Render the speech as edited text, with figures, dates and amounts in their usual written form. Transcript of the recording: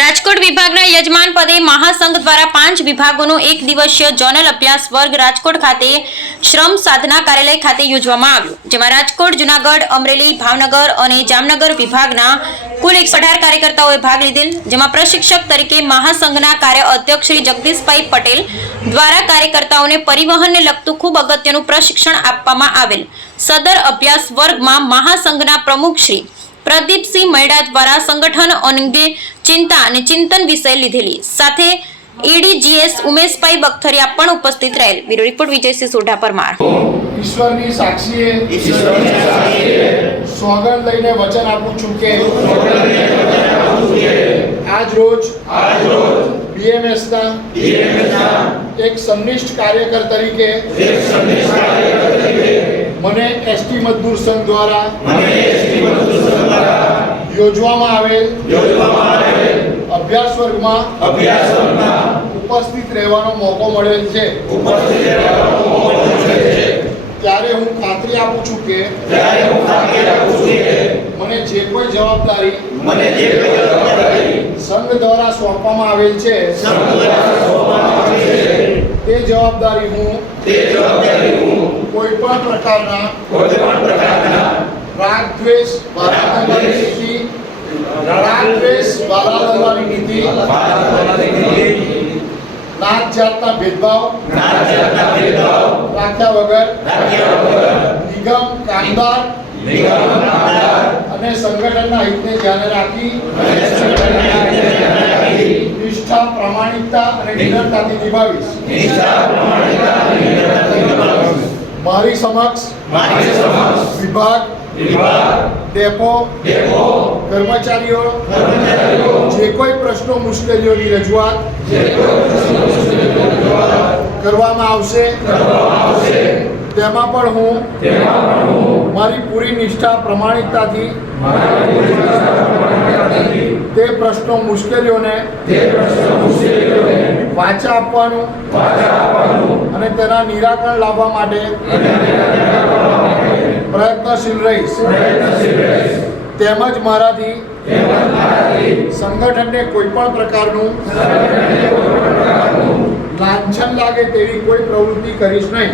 રાજકોટ વિભાગના યજમાન પદે મહાસંઘ દ્વારા 5 વિભાગોનો એક દિવસીય જોનલ અભ્યાસ વર્ગ રાજકોટ ખાતે શ્રમ સાધના કાર્યાલય ખાતે યોજવામાં આવ્યો, જેમાં રાજકોટ, જૂનાગઢ, અમરેલી, ભાવનગર અને જામનગર વિભાગના કુલ 118 કાર્યકર્તાઓએ ભાગ લીધેલ, જેમાં પ્રશિક્ષક તરીકે મહાસંઘના કાર્ય અધ્યક્ષ શ્રી જગદીશભાઈ પટેલ દ્વારા કાર્યકર્તાઓને પરિવહનને લગતું ખૂબ અગત્યનું પ્રશિક્ષણ આપવામાં આવેલ। સદર અભ્યાસ વર્ગમાં મહાસંઘના પ્રમુખ શ્રી પ્રદીપસિંહ મૈડા દ્વારા સંગઠન અંગે ચિંતા અને ચિંતન વિષય લીધેલી, સાથે એડીજીએસ ઉમેશભાઈ બખતરિયા પણ ઉપસ્થિત રહેલ। Bureau report Vijaysinh Sodha Parmar. ઈશ્વરની સાક્ષીએ સોગંદ લઈને વચન આપું છું કે આજ રોજ બીએમએસના એક સંનિષ્ઠ કાર્યકર તરીકે મને એસટી મજદૂર સંઘ દ્વારા યોજવામાં આવેલ અભ્યાસ વર્ગમાં ઉપસ્થિત રહેવાનો મોકો મળેલ છે, ત્યારે હું ખાતરી આપું છું કે મને જે કોઈ જવાબદારી સંઘ દ્વારા સોંપવામાં આવેલ છે તે જવાબદારી હું કોઈ પણ પ્રકારના રાગ દ્વેષ વારાણસી નીતિ, નાત જાતના ભેદભાવ રાખ્યા વગર નિગમ, કામદાર અને સંગઠનના હિતને ધ્યાને રાખી નિષ્ઠા, પ્રામાણિકતા અને નિડરતાથી નિભાવીશ। મારી સમક્ષ વિભાગ, ડેપો કર્મચારીઓ જે કોઈ પ્રશ્નો, મુશ્કેલીઓની રજૂઆત કરવામાં આવશે તેમાં પણ હું મારી પૂરી નિષ્ઠા, પ્રામાણિકતાથી તે પ્રશ્નો, મુશ્કેલીઓને વાચા આપવાનું અને તેના નિરાકરણ લાવવા માટે પ્રયત્નશીલ રહીશ। તેમજ મારાથી સંગઠનને કોઈ પણ પ્રકારનું લાંછન લાગે તેવી કોઈ પ્રવૃત્તિ કરીશ નહીં।